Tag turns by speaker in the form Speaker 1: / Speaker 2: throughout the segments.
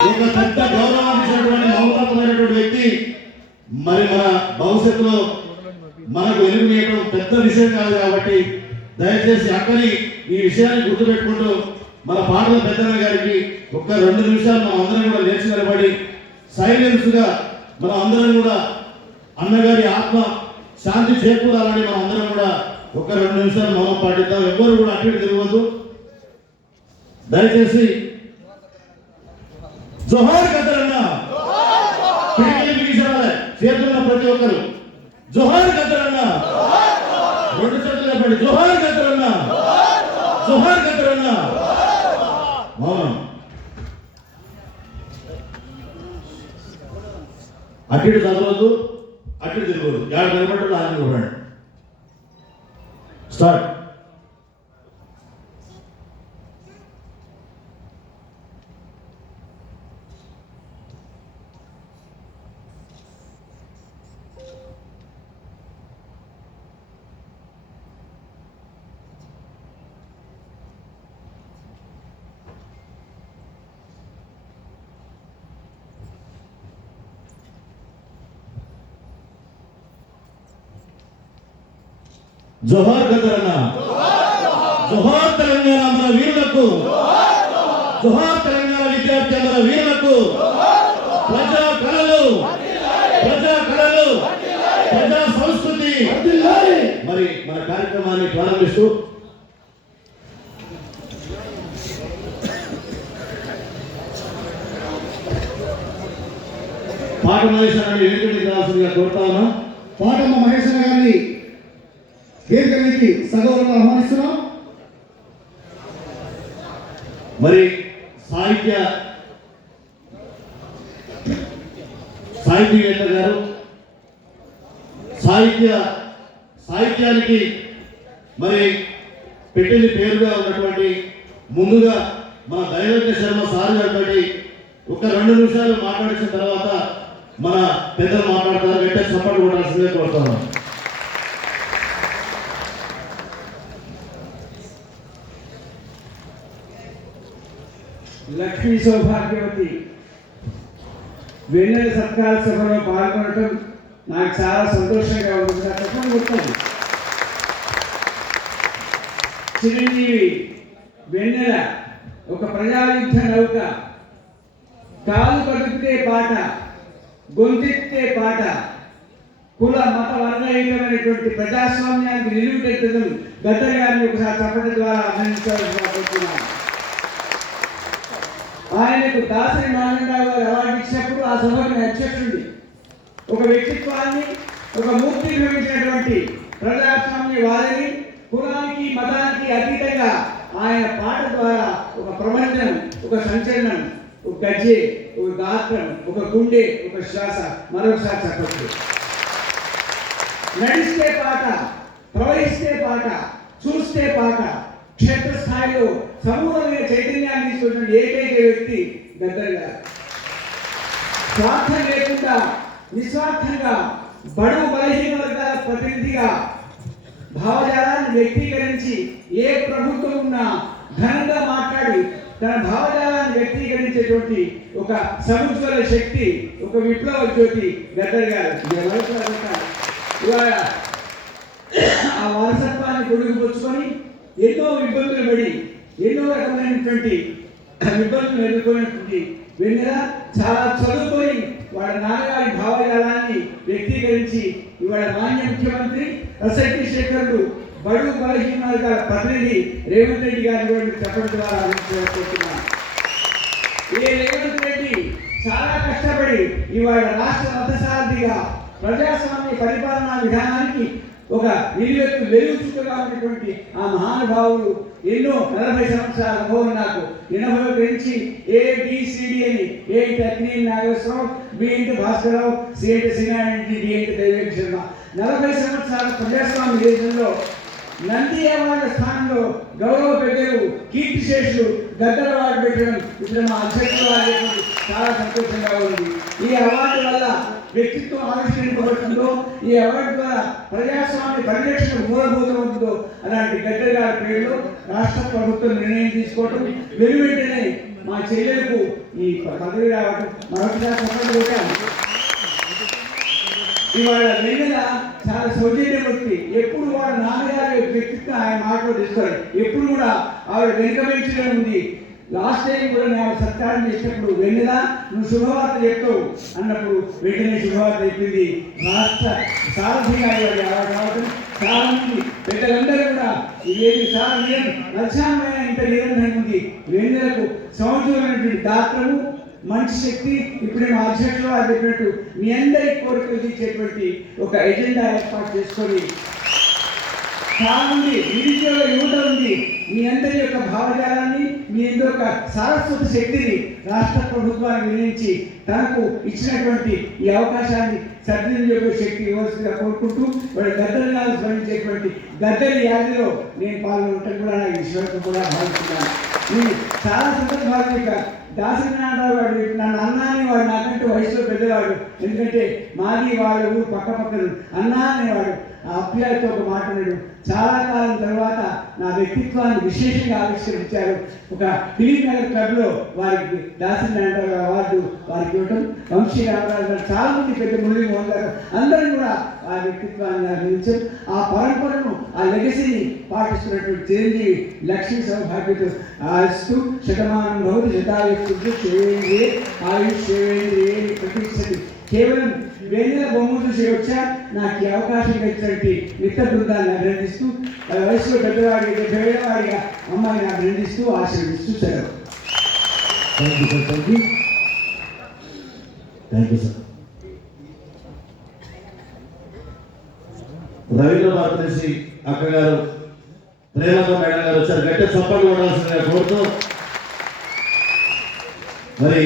Speaker 1: ఒక పెద్ద గౌరవాన్ని ఇచ్చినటువంటి మౌనమైనటువంటి వ్యక్తి. మరి మన భవిష్యత్తులో మనకు వెలుగునేయడం పెద్ద విషయం కాదు కాబట్టి దయచేసి అక్కని ఈ విషయాన్ని గుర్తుపెట్టుకుంటూ మన పాటల పెద్దన్న గారికి ఒక్క రెండు నిమిషాలు మనం అందరం కూడా లేచి నిలబడి సైలెన్స్గా మనం అందరం కూడా అన్నగారి ఆత్మ శాంతి చేకూరాలని మనం అందరం కూడా ఒక రెండు నిమిషాలు మౌనం పాటిద్దాం. ఎవ్వరు కూడా అటు తిరగవద్దు. దయచేసి జోహార్ గద్దరన్నా. పిడికిలి బిగించాలి చేతున్న ప్రతి ఒక్కరు. జోహార్ గద్దరన్నా. రెండు చేతులు చెప్పండి జోహార్ గద్దరన్నా. జోహార్ గద్దరన్నా. మౌనం అటు చదవద్దు అటు తిరగదు యాడ నిలబడ్డాడు ఆయన నిలబడండి జోహార్ గద్దరన్న జోహార్ తెలంగాణ మన వీరులకు. జోహార్ తెలంగాణ విద్యార్థి మన వీరులకు. ప్రజా కళలు. ప్రజా కళలు. ప్రజా సంస్కృతి. మరి మన కార్యక్రమాన్ని ప్రారంభిస్తూ. పాట మహేశ్వరాన్ని వెనుకటి రావాల్సిందిగా కోరుతా ఉన్నాం.
Speaker 2: పాటమ్మ మహేశ్వర గారిని దీర్ఘమికి సగౌరవ ఆహ్వానిస్తున్నాం
Speaker 1: మరి సాహిత్య సాహితీవేత్త గారు సాహిత్య సాహిత్యానికి మరి పెట్టింది పేరుగా ఉన్నటువంటి ముందుగా మన దైవజ్ఞ శర్మ సార్ గారితో ఒక రెండు నిమిషాలు మాట్లాడిన తర్వాత మన పెద్దలు మాట్లాడతారు వెంటనే సపోర్ట్ కొట్టాల్సిందే కోరుతాను
Speaker 3: లక్ష్మీ సౌభాగ్యవతి. వెన్నెల సత్కార సభలో పాల్గొనటం నాకు చాలా సంతోషంగా ఉంది. నాకు చెప్పండి గుర్తుంది. చిరంజీవి వెన్నెల ఒక ప్రజాయుద్ధ నౌక. కాలు కదిపితే పాట గొంతెత్తే పాట. కుల మత వర్గరహితమైనటువంటి ప్రజాస్వామ్యానికి నిలువుటెత్తడం గద్దర్ గారిని ఒకసారి చెప్పడం ద్వారా అభినందించాలని కోరుతున్నాను ఆయనకు దాసరి నారాయణరావు గారు అవార్డు ఇచ్చినప్పుడు ఆ సభకు నేను అధ్యక్షుడి ఒక వ్యక్తిత్వాన్ని ఒక మూర్తి నిర్మించినటువంటి ప్రజాస్వామ్య వారిని కులానికి మతానికి అతీతంగా ఆయన పాట ద్వారా ఒక ప్రపంచం ఒక సంచలనం ఒక గజ్జె ఒక గాత్రం ఒక గుండె ఒక శ్వాస మరొకసారి చెప్పచ్చు. నడిస్తే పాట ప్రవహిస్తే పాట చూస్తే పాట క్షేత్ర స్థాయిలో సమూలమైన చైతన్యాన్ని తీసుకున్నటువంటి ఏకైక వ్యక్తి గద్దర్ గారు. స్వార్థం లేకుండా నిస్వార్థంగా బడుగు బలహీన వర్గాల ప్రతినిధిగా భావజాలాన్ని వ్యక్తీకరించి ఏ ప్రభుత్వం ఉన్నా ఘనంగా మాట్లాడి తన భావజాలాన్ని వ్యక్తీకరించేటువంటి ఒక సముజ్వల శక్తి ఒక విప్లవ జ్యోతి గద్దర్ గారు. ఇవాళ ఆ వారసత్వాన్ని పొడుగుపుచ్చుకొని ఎన్నో ఇబ్బందులు పడి ఎన్నో రకమైనటువంటి ఇబ్బందులు ఎదుర్కొన్నటువంటి వెన్నెల చాలా చదువుకొని వాళ్ళ నాన్నగారి భావజాలాన్ని వ్యక్తీకరించి ఇవాళ మాన్య ముఖ్యమంత్రి రసక్తి శేఖర్లు బడుగు బలహీన వర్గాల ప్రతినిధి రేవంత్ రెడ్డి గారిని కూడా చెప్పడం ద్వారా అభిప్రాయపడుతున్నాను ఏ రేవంత్ రెడ్డి చాలా కష్టపడి ఇవాళ రాష్ట్ర మతసారథిగా ప్రజాస్వామ్య పరిపాలనా విధానానికి ఒక నిలువెత్తు వెలుగు ఉన్నటువంటి ఆ మహానుభావుడు. ఎన్నో నలభై సంవత్సరాల అనుభవం నాకు. ఎనభై నుంచి ఏబిసిడి అని. ఏ ఇంటి అగ్ని నాగేశ్వరరావు బి ఇంటి భాస్కరరావు సి ఇంటి సింగారెడ్డి డి ఇంటి దైవేంద్ర శర్మ నలభై సంవత్సరాల ప్రజాస్వామ్య దేశంలో నంది అవార్డు స్థానంలో గౌరవ పెద్దలు కీర్తిశేషులు గద్దల వారు పెట్టడం ఇప్పుడు మా అధ్యక్షులు చాలా సంతోషంగా ఉంది. ఈ అవార్డు వల్ల వ్యక్తిత్వం ఆవిష్కరింపబడుతుందో ఈ అవార్డు ద్వారా ప్రజాస్వామ్య పరిరక్షణ మూలభూతమవుతుందో అలాంటి గద్దర్ గారి పేరులో రాష్ట్ర ప్రభుత్వం నిర్ణయం తీసుకోవటం వెను వెంటనే మా చెల్లెలకు ఈ పదవి రావటం మరొకసారి ఇవాళ వెన్నెల చాలా సౌజన్యమూర్తి ఎప్పుడు వాళ్ళ నాన్నగారి వ్యక్తిత్వం ఆయన మాటలో తీసుకోవాలి ఎప్పుడు కూడా ఆవిడ వెనుక ఉంది. లాస్ట్ టైం కూడా నేను సత్కారం చేసినప్పుడు వెన్నెల నువ్వు శుభవార్త చెప్తావు అన్నప్పుడు వెంటనే శుభవార్త చెప్పింది రాష్ట్ర సారథిగా ఇవాళ చాలా మంది పెద్దలందరూ కూడా ఇదేది చాలా నిరం లక్ష్యమైన ఇంత నిరంతరం ఉంది. వెన్నెలకు సంవత్సరమైనటువంటి దాత్రము మంచి శక్తి ఇప్పుడే మా అధ్యక్షులు చెప్పినట్టు మీ అందరి కోరికలు తీర్చేటువంటి ఒక ఎజెండా ఏర్పాటు చేసుకొని చాలా మంది నిరుద్యోగ యువత ఉంది మీ అందరి యొక్క భావజాలాన్ని మీ అందరి యొక్క సారస్వత శక్తిని రాష్ట్ర ప్రభుత్వాన్ని వినియోగించి తనకు ఇచ్చినటువంటి ఈ అవకాశాన్ని సద్వినియోగ శక్తి ఇవ్వాల్సిందిగా కోరుకుంటూ వాడి గద్దరినాలు స్మరించేటువంటి గద్దరి యాదిలో నేను పాల్గొనటం కూడా నాకు విశ్వాసం కూడా భావిస్తున్నాను. నేను చాలా సందర్భాలు ఇక అంటారు వాడు నన్ను అన్నాని వాడు నాకంటే వయసులో పెద్దవాడు. ఎందుకంటే మాది వాడు ఊరు పక్క పక్కన అన్నా అనేవాడు ఆ అభ్యర్థితో ఒక మాట్లాడాడు చాలా కాలం తర్వాత నా వ్యక్తిత్వాన్ని విశేషంగా ఆవిష్కరించారు. ఒక ఫిలిం నగర్ క్లబ్లో వారికి అంటారు అవార్డు వారికి ఇవ్వడం వంశీ రామరాజు గారు చాలా మంది పెద్ద మురళి మోహన్ గారు అందరూ కూడా ఆ వ్యక్తిత్వాన్ని అభినందించారు ఆ పరంపరను ఆ లెగసీని పాటిస్తున్నటువంటి చిరంజీవి లక్ష్మీ సౌభాగ్యత ఆస్తూ శతమానం భవతి శతాయుక్తుడు చేయండి ఆయుష్ శివేంద్రియే ప్రతిష్టతి. కేవలం వేల బొమ్మ చూసి వచ్చా నాకు ఈ అవకాశం ఇచ్చినటువంటి మిత్ర బృందాన్ని అభినందిస్తూ వయసులో పెద్దవాడిగా డెబ్బై ఏళ్ళ వాడిగా అమ్మాయిని అభినందిస్తూ ఆశీర్వదిస్తూ సెలవు.
Speaker 1: Thank you sir thank you thank you sir Ravindra భారతదేశి అక్క గారు ప్రేమతో మేడం గారు వచ్చారు. గట్టి చప్పట్లు కొడాల్సిందిగా కోరుతూ మరి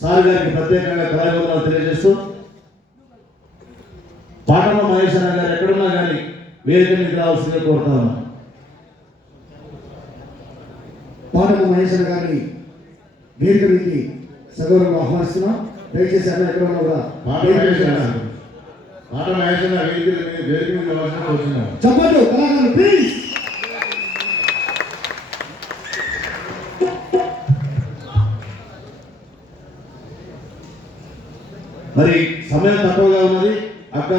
Speaker 1: సార్ గారికి ప్రత్యేకంగా కళాభివందనాలు తెలియజేస్తూ పాటమ అన్న గారు ఎక్కడున్నా కానీ వేదిక మీకు రావాల్సిందిగా కోరుతా ఉన్నాను
Speaker 2: పాటకు మహేశ్వర గారిని వేదిక మీదకి సగౌరవంగా ఆహ్వానిస్తున్నాం. దయచేసి అన్న ఎక్కడ ఉన్నా కూడా చెప్పండి కళాకారులు ప్లీజ్
Speaker 1: మరి సమయం తక్కువగా ఉన్నది. అక్క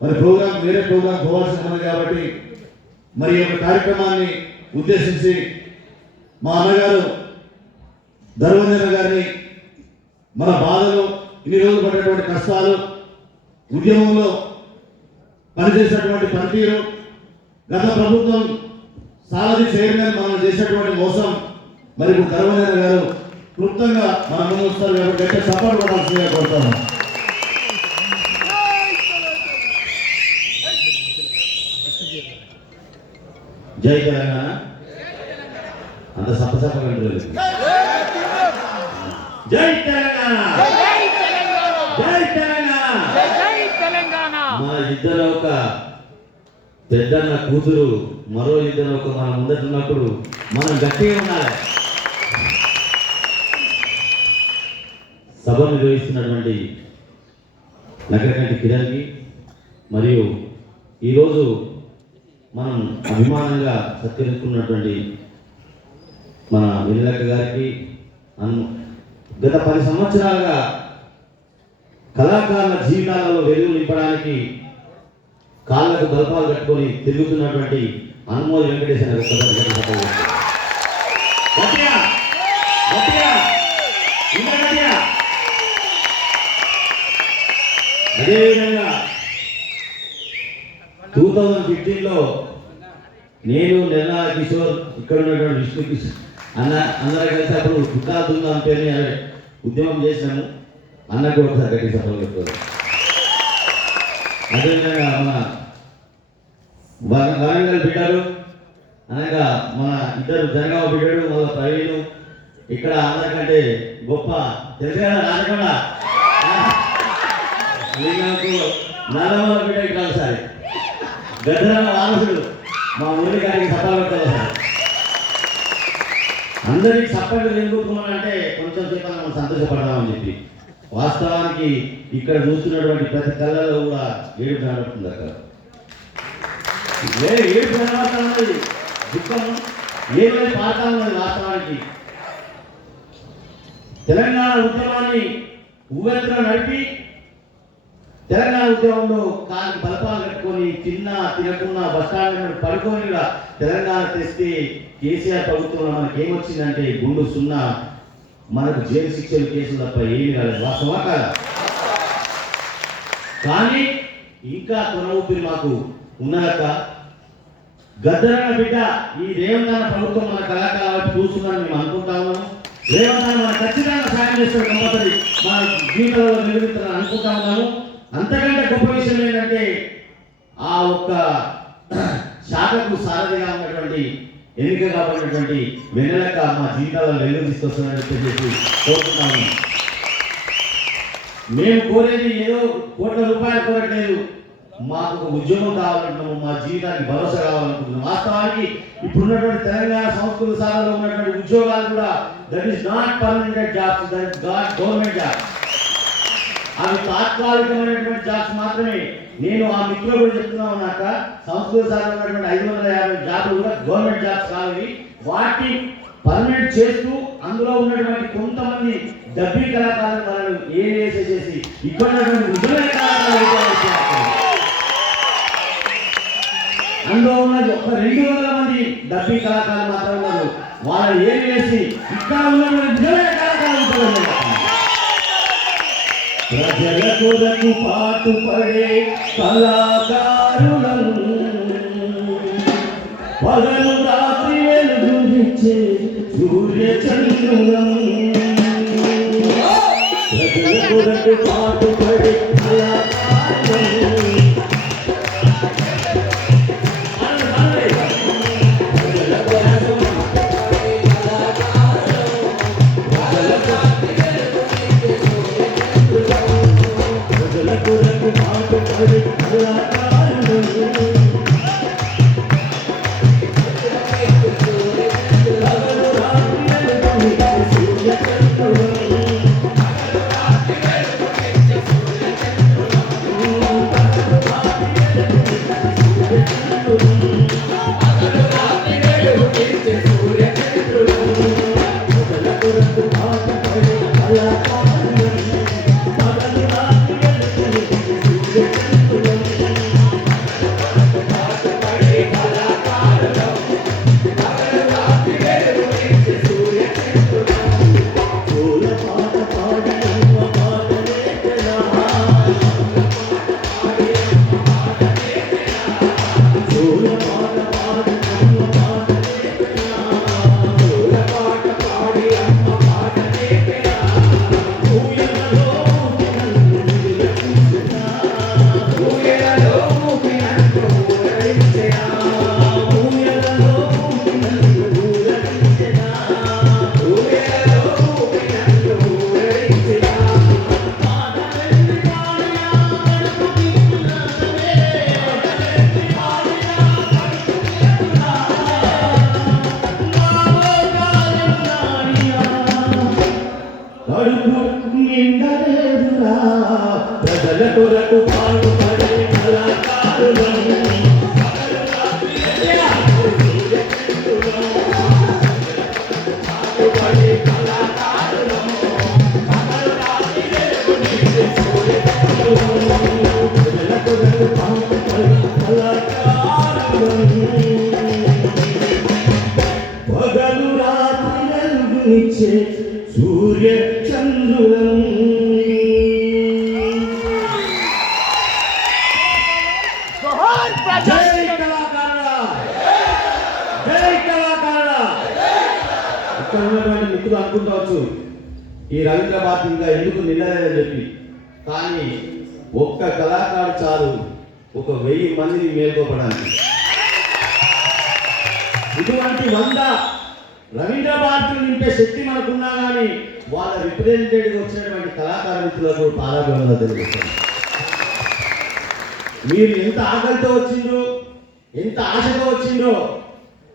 Speaker 1: మరి ప్రోగ్రాం వేరే ప్రోగ్రామ్ పోవాల్సి ఉన్నది కాబట్టి మరి ఒక యొక్క కార్యక్రమాన్ని ఉద్దేశించి మా అన్నగారు ధర్మేంద్ర గారిని మన బాధలు ఇన్ని రోజులు పడ్డటువంటి కష్టాలు ఉద్యమంలో పనిచేసినటువంటి పనితీరు గత ప్రభుత్వం సారథి చైర్మన్ మనం చేసినటువంటి మోసం మరి ఇప్పుడు ధర్మేంద్ర గారు క్లుప్తంగా మన ముందు వస్తారు కాబట్టి గట్టిగా సపోర్ట్ పడాల్సిందిగా కోరుతాను జై తెలంగాణ. అంత సప్పసప్ప జై తెలంగాణ జై తెలంగాణ
Speaker 4: జై తెలంగాణ
Speaker 1: మన ఇద్దరు ఒక పెద్దన్న కూతురు మరో ఇద్దరు ఒక మన ముందట ఉన్నప్పుడు మనం గట్టిగా ఉండాలి. సభ నిర్వహిస్తున్నటువంటి నగరకంటి కిరణ్కి మరియు ఈరోజు మనం అభిమానంగా సత్కరించుకున్నటువంటి మన వెన్నెలక్క గారికి గత పది సంవత్సరాలుగా కళాకారుల జీవితాలలో వెలుగు నింపడానికి కాళ్ళకు గల్పాలు కట్టుకొని తిరుగుతున్నటువంటి అనుమోది వెంకటేశ్ అనే సభ అదేవిధంగా టూ థౌజండ్ ఫిఫ్టీన్లో నేను నిర్మలా కిషోర్ ఇక్కడ ఉన్నటువంటి విష్ణు కిషోర్ అన్న అందరూ కలిసి అప్పుడు పుట్టాదుందా అని పేరుని ఉద్యమం చేసినాము. అన్న కూడా ఒకసారి గట్టి సఫలం చెప్తారు. అదేవిధంగా మన వరంగల్ బిడ్డలు అనగా మన ఇద్దరు జనగామ బిడ్డడు వాళ్ళ ప్రవీణు ఇక్కడ అందరికంటే గొప్ప తెలుసు కదా లింగంకు నల్లమల బిడ్డ ఇక్కడ ఒకసారి. గద్దరాల వారసుడు మా ఊరి గారికి సపాలు కలిసారు సార్ అందరికి సప్పట్లు ఎందుకున్నానంటే కొంచెం సేపు మనం సంతోషపడదామని చెప్పి. వాస్తవానికి ఇక్కడ చూస్తున్నటువంటి ప్రతి కళ్ళలో కూడా ఏడు కనబడుతుంది అక్కడ. ఏ ఏడుపు దుఃఖం. ఏమైనా పాడుతా ఉన్నది వాస్తవానికి? తెలంగాణ ఉద్యమాన్ని ఊవెత్తున నడిపి తెలంగాణ ఉద్యమంలో కాలికి బలపాలు కట్టుకొని తిన్నా తినకున్నా బస్టాండ్ పడుకొని కూడా తెలంగాణ తెస్తే కేసీఆర్ ప్రభుత్వంలో మనకి ఏమొచ్చిందంటే గుండు సున్నా మనకు జైలు శిక్షలు కేసులు తప్ప ఏమీ రాలేదు. వాస్తవా కాదా? కానీ ఇంకా కొన ఊపిరి మాకు ఉన్నదక్క. గద్దరన్న బిడ్డ ఈ రేవంతన ప్రభుత్వం మన కళాకాల చూస్తుందని మేము అనుకుంటాము ఉన్నాము. రేవంతన మన ఖచ్చితంగా సాయం చేస్తాడు కంపల్సరీ. మన జీవితంలో నిలబెడతారని అనుకుంటా ఉన్నాము. అంతకంటే గొప్ప విషయం ఏంటంటే ఆ ఒక్క శాఖకు సారథిగా ఉన్నటువంటి ఎన్నిక కాబడినటువంటి వెన్నెలక మా జీవితాల్లో వెలుగు తీసుకొస్తుందని చెప్పేసి కోరుతున్నాను మేము కోరేది ఏదో కోట్ల రూపాయలు కోరట్లేదు. మాకు ఒక ఉద్యోగం కావాలంటున్నాము మా జీవితానికి భరోసా కావాలనుకుంటున్నాం వాస్తవానికి ఇప్పుడున్నటువంటి తెలంగాణ సంస్కృతి సాధనలో ఉన్నటువంటి ఉద్యోగాలు కూడా that is not permanent jobs that government jobs అవి తాత్కాలికమైనటువంటి జాబ్స్ మాత్రమే. నేను ఆ మిత్రులు కూడా చెప్తున్నా ఉన్నాక సంస్కృత సాధన ఉన్నటువంటి ఐదు వందల యాభై జాబ్లు కూడా గవర్నమెంట్ జాబ్స్ కావాలి వాటిని పర్మనెంట్ చేస్తూ అందులో ఉన్నటువంటి కొంతమంది డబ్బీ కళాకారులు మనల్ని ఏ చేసి ఇక్కడ నిజమైన అందులో ఉన్నది ఒక రెండు వందల మంది డబ్బీ కళాకారులు మాత్రం ఉన్నారు. వాళ్ళని ఏం చేసి ఇక్కడ ఉన్న నిజమైన కళాకారులు ప్రజల కొరకు పాటుపడే కళాకారులను పగలు రాత్రి వెలుగునిచ్చే సూర్య చంద్రులను ప్రజల కొరకు పాటుపడే కొరకు పాటుపడే కళాకారులను పగలు ప్రజల సూర్య చంద్రులం జై కళాకారుడా జై కళాకారుడా ఇక్కడ ఉన్నటువంటి మిత్రులు ఈ రవీంద్ర భారతి ఇంకా ఎందుకు నిన్నలేదని చెప్పి. కానీ ఒక్క కళాకారుడు చాలు. ఒక వెయ్యి మందిని మేల్కోపడానికి. ఇటువంటి వంద రవీంద్ర భారతిని నింపే శక్తి మనకున్నా కానీ వాళ్ళ రిప్రజెంటేటివ్ వచ్చినటువంటి కళాకారులకు మిత్రులకు జరుగుతుంది తెలియజేస్తాను. మీరు ఎంత ఆకలితో వచ్చిండ్రు ఎంత ఆశతో వచ్చిండ్రో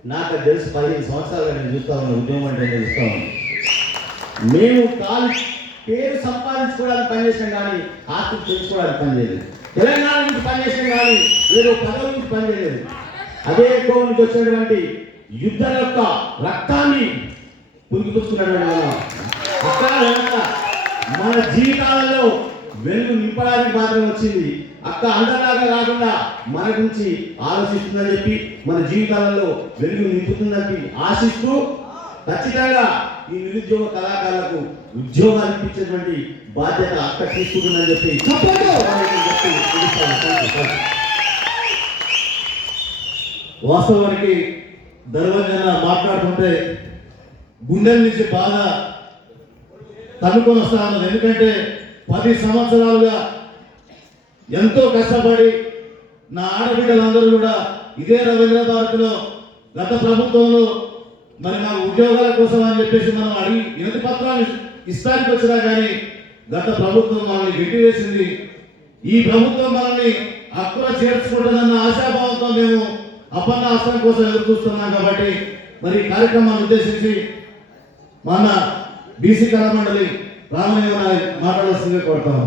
Speaker 1: నాకు తెలిసి తెలుసు పదిహేను సంవత్సరాలుగా నేను చూస్తా ఉన్నాను ఉద్యోగం అంటే చూస్తా ఉన్నాను మేము కాల్ పేరు సంపాదించుకోవడానికి పనిచేసాం కానీ ఆస్తి తెలుసుకోవడానికి పనిచేయలేదు తెలంగాణ నుంచి పనిచేసిన కానీ వీరు పదవి నుంచి పనిచేయలేదు అదే కోవ నుంచి వచ్చినటువంటి యుద్ధం యొక్క రక్తాన్ని పురిగిపుచ్చుకున్నటువంటి మనం మన జీవితాలలో వెలుగు నింపడానికి మాత్రం వచ్చింది. అక్క అందరిలాగా కాకుండా మన గురించి ఆలోచిస్తుందని చెప్పి మన జీవితాలలో వెలుగు నింపుతుందని ఆశిస్తూ ఖచ్చితంగా ఈ నిరుద్యోగ కళాకారులకు ఉద్యోగాలు ఇప్పించేటువంటి బాధ్యత అక్క తీసుకుంటుందని చెప్పి.
Speaker 5: వాస్తవానికి ధర్మంజన మాట్లాడుతుంటే గుండెల నుంచి బాధ తన్నుకొని వస్తా ఉన్నది. ఎందుకంటే పది సంవత్సరాలుగా ఎంతో కష్టపడి నా ఆడబిడ్డలందరూ కూడా ఇదే రవీంద్ర భారతిలో గత ప్రభుత్వంలో మరి మా ఉద్యోగాల కోసం అని చెప్పేసి మనం అడిగి వినతి పత్రాలు ఇస్తానికి వచ్చినా కానీ గత ప్రభుత్వం మనల్ని వెట్టివేసింది ఈ ప్రభుత్వం మనల్ని హక్కున చేర్చుకుంటుందన్న ఆశాభావంతో మేము అపన్న ఆశ్రయం కోసం ఎదురు చూస్తున్నాం కాబట్టి మరి కార్యక్రమాన్ని ఉద్దేశించి మన బీసీ కళామండలి రామయ్య మాట్లాడాల్సిందే కోరుతాము